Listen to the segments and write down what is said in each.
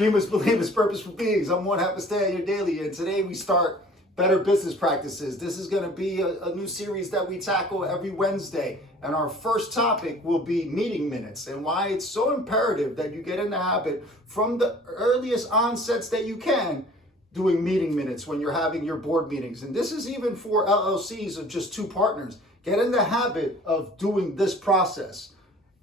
Dreamers, believers, purposeful beings. I'm one half a stay your daily, and today we start better business practices. This is going to be a new series that we tackle every Wednesday, and our first topic will be meeting minutes and why it's so imperative that you get in the habit from the earliest onsets that you can doing meeting minutes when you're having your board meetings. And this is even for LLCs of just two partners. Get in the habit of doing this process.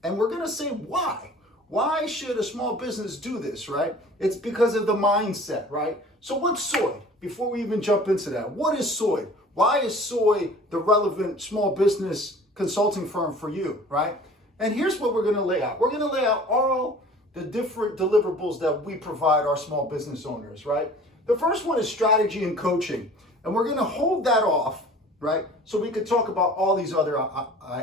And we're going to say why. Why should a small business do this, right? It's because of the mindset, right? So what's SOYD? Before we even jump into that, what is SOYD? Why is SOYD the relevant small business consulting firm for you, right? And here's what we're going to lay out. We're going to lay out all the different deliverables that we provide our small business owners, right? The first one is strategy and coaching. And we're going to hold that off, right? So we could talk about all these other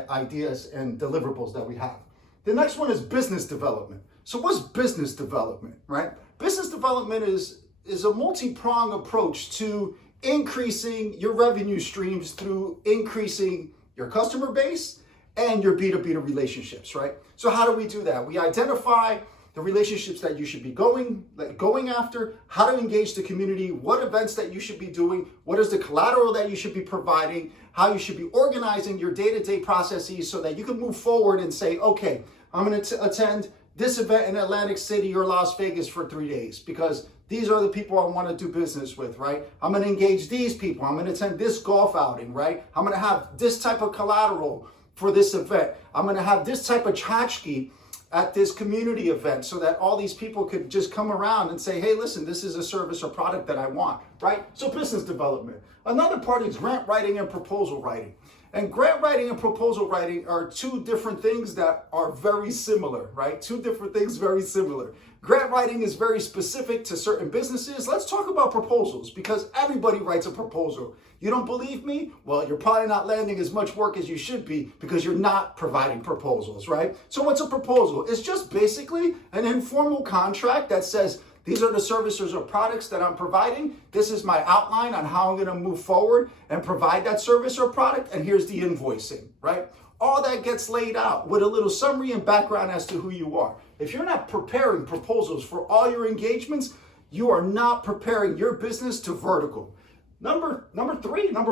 ideas and deliverables that we have. The next one is business development. So what's business development, right? Business development is a multi-pronged approach to increasing your revenue streams through increasing your customer base and your B2B relationships, right? So how do we do that? We identify the relationships that you should be going after, how to engage the community, what events that you should be doing, what is the collateral that you should be providing, how you should be organizing your day-to-day processes so that you can move forward and say, okay, I'm going to attend this event in Atlantic City or Las Vegas for 3 days because these are the people I want to do business with, right? I'm going to engage these people. I'm going to attend this golf outing, right? I'm going to have this type of collateral for this event. I'm going to have this type of tchotchke at this community event so that all these people could just come around and say, hey, listen, this is a service or product that I want, right? So business development. Another part is grant writing and proposal writing. And grant writing and proposal writing are two different things that are very similar, right? Two different things very similar. Grant writing is very specific to certain businesses. Let's talk about proposals because everybody writes a proposal. You don't believe me? Well, you're probably not landing as much work as you should be because you're not providing proposals, right? So what's a proposal? It's just basically an informal contract that says, these are the services or products that I'm providing. This is my outline on how I'm going to move forward and provide that service or product. And here's the invoicing, right? All that gets laid out with a little summary and background as to who you are. If you're not preparing proposals for all your engagements, you are not preparing your business to vertical. Number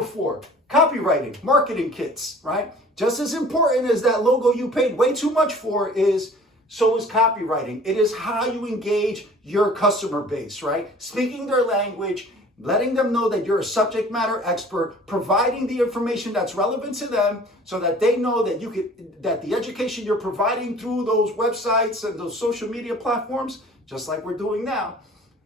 four, copywriting, marketing kits, right? Just as important as that logo you paid way too much for so is copywriting. It is how you engage your customer base, right? Speaking their language, letting them know that you're a subject matter expert, providing the information that's relevant to them so that they know that the education you're providing through those websites and those social media platforms, just like we're doing now,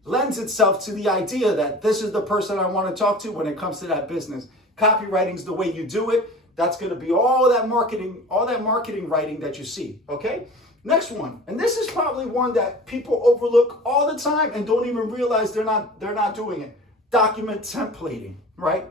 lends itself to the idea that this is the person I want to talk to when it comes to that business. Copywriting is the way you do it. That's going to be all that marketing writing that you see, okay? Next one, and this is probably one that people overlook all the time and don't even realize they're not doing it. Document templating, right?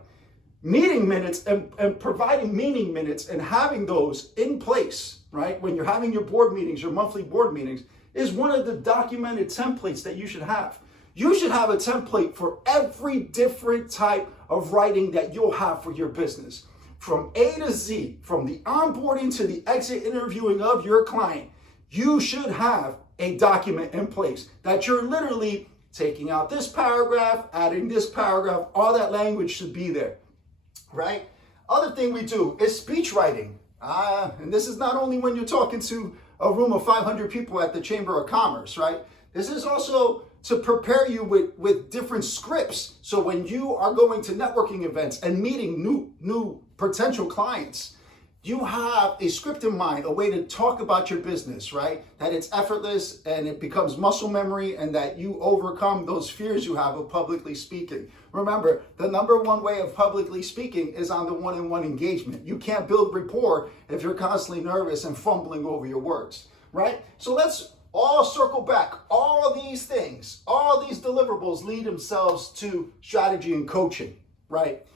Meeting minutes and providing meeting minutes and having those in place, right? When you're having your board meetings, your monthly board meetings, is one of the documented templates that you should have. You should have a template for every different type of writing that you'll have for your business. From A to Z, from the onboarding to the exit interviewing of your client, you should have a document in place that you're literally taking out this paragraph, adding this paragraph, all that language should be there, right? Other thing we do is speech writing. And this is not only when you're talking to a room of 500 people at the Chamber of Commerce, right? This is also to prepare you with different scripts. So when you are going to networking events and meeting new potential clients, you have a script in mind, a way to talk about your business, right? That it's effortless and it becomes muscle memory and that you overcome those fears you have of publicly speaking. Remember, the number one way of publicly speaking is on the one-on-one engagement. You can't build rapport if you're constantly nervous and fumbling over your words, right? So let's all circle back. All these things, all these deliverables lead themselves to strategy and coaching, right?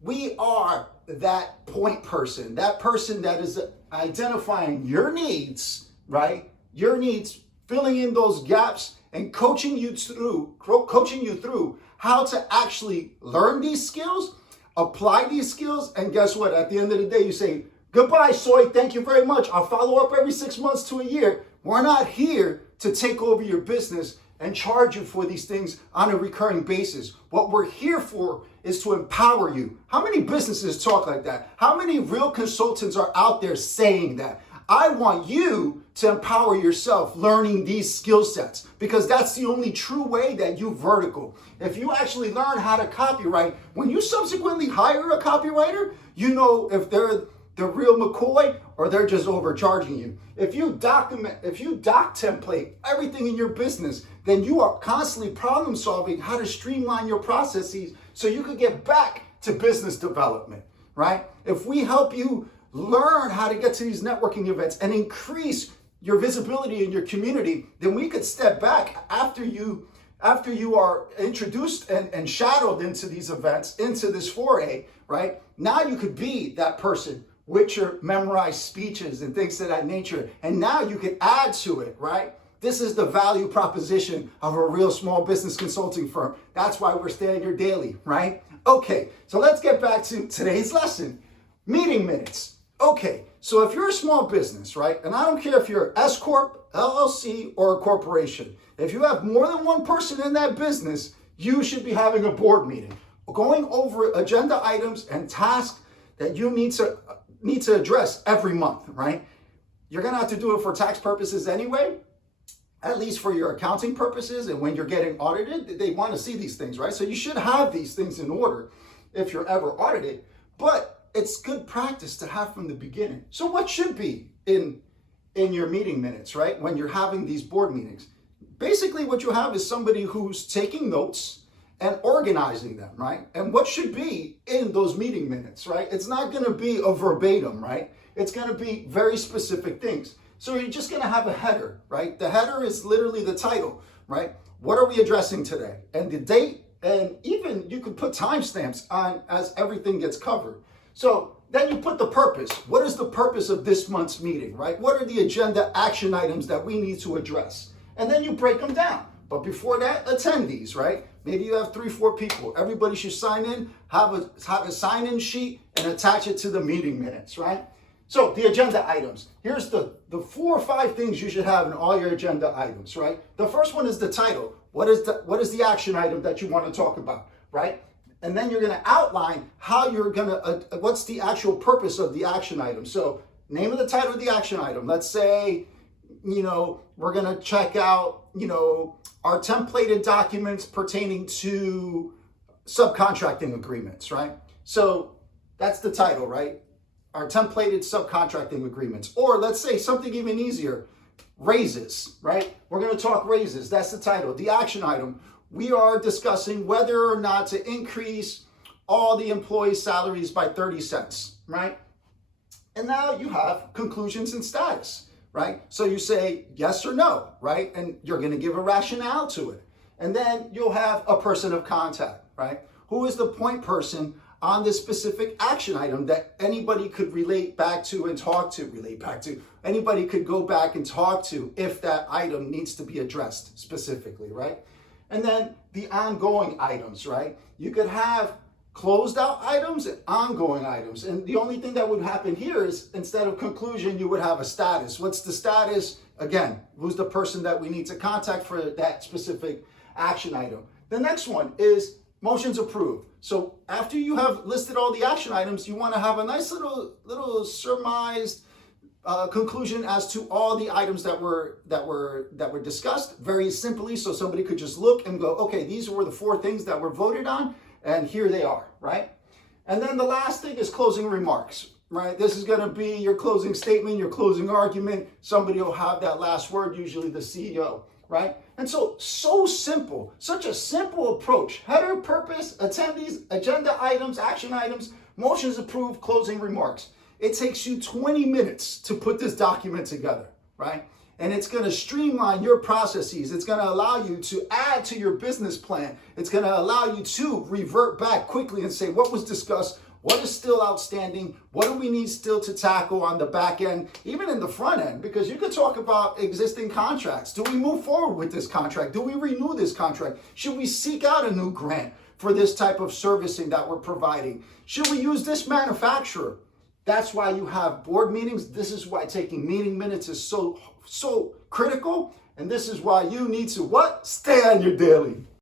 We are that point person, that person that is identifying your needs, right? Your needs, filling in those gaps and coaching you through how to actually learn these skills, apply these skills, and guess what? At the end of the day, you say, goodbye, SOYD, thank you very much. I'll follow up every 6 months to a year. We're not here to take over your business and charge you for these things on a recurring basis. What we're here for is to empower you. How many businesses talk like that? How many real consultants are out there saying that? I want you to empower yourself learning these skill sets, because that's the only true way that you vertical. If you actually learn how to copywrite, when you subsequently hire a copywriter, you know if they're the real McCoy or they're just overcharging you. If you doc template everything in your business, then you are constantly problem solving how to streamline your processes so you can get back to business development, right? If we help you learn how to get to these networking events and increase your visibility in your community, then we could step back after you are introduced and shadowed into these events, into this foray, right? Now you could be that person with your memorized speeches and things of that nature. And now you can add to it, right? This is the value proposition of a real small business consulting firm. That's why we're staying here daily, right? Okay, so let's get back to today's lesson. Meeting minutes. Okay, so if you're a small business, right? And I don't care if you're S Corp, LLC, or a corporation. If you have more than one person in that business, you should be having a board meeting, going over agenda items and tasks that you need to address every month, right? You're gonna have to do it for tax purposes anyway, at least for your accounting purposes, and when you're getting audited, they wanna see these things, right? So you should have these things in order if you're ever audited, but it's good practice to have from the beginning. So what should be in your meeting minutes, right? When you're having these board meetings? Basically what you have is somebody who's taking notes and organizing them, right? And what should be in those meeting minutes, right? It's not gonna be a verbatim, right? It's gonna be very specific things. So you're just gonna have a header, right? The header is literally the title, right? What are we addressing today? And the date, and even you could put timestamps on as everything gets covered. So then you put the purpose. What is the purpose of this month's meeting, right? What are the agenda action items that we need to address? And then you break them down. But before that, attendees, right? Maybe you have 3-4 people. Everybody should sign in, have a sign-in sheet, and attach it to the meeting minutes, right? So the agenda items. Here's the 4 or 5 things you should have in all your agenda items, right? The first one is the title. What is the action item that you want to talk about, right? And then you're going to outline how you're going to, what's the actual purpose of the action item. So name of the title of the action item. Let's say, we're going to check out, our templated documents pertaining to subcontracting agreements, right? So that's the title, right? Our templated subcontracting agreements. Or let's say something even easier, raises, right? We're going to talk raises. That's the title. The action item. We are discussing whether or not to increase all the employees' salaries by 30 cents, right? And now you have conclusions and status, right? So you say yes or no, right? And you're going to give a rationale to it. And then you'll have a person of contact, right? Who is the point person on this specific action item that anybody could relate back to and talk to, anybody could go back and talk to if that item needs to be addressed specifically, right? And then the ongoing items, right? You could have closed out items and ongoing items. And the only thing that would happen here is instead of conclusion, you would have a status. What's the status? Again, who's the person that we need to contact for that specific action item? The next one is motions approved. So after you have listed all the action items, you want to have a nice little surmised conclusion as to all the items that were discussed very simply, so somebody could just look and go, okay, these were the 4 things that were voted on, and here they are, right? And then the last thing is closing remarks, right? This is going to be your closing statement, your closing argument. Somebody will have that last word, usually the CEO, right? And so simple, such a simple approach. Header, purpose, attendees, agenda items, action items, motions approved, closing remarks. It takes you 20 minutes to put this document together, right? And it's going to streamline your processes. It's going to allow you to add to your business plan. It's going to allow you to revert back quickly and say what was discussed, what is still outstanding, what do we need still to tackle on the back end, even in the front end, because you could talk about existing contracts. Do we move forward with this contract? Do we renew this contract? Should we seek out a new grant for this type of servicing that we're providing? Should we use this manufacturer? That's why you have board meetings. This is why taking meeting minutes is so critical. And this is why you need to what? Stay on your daily.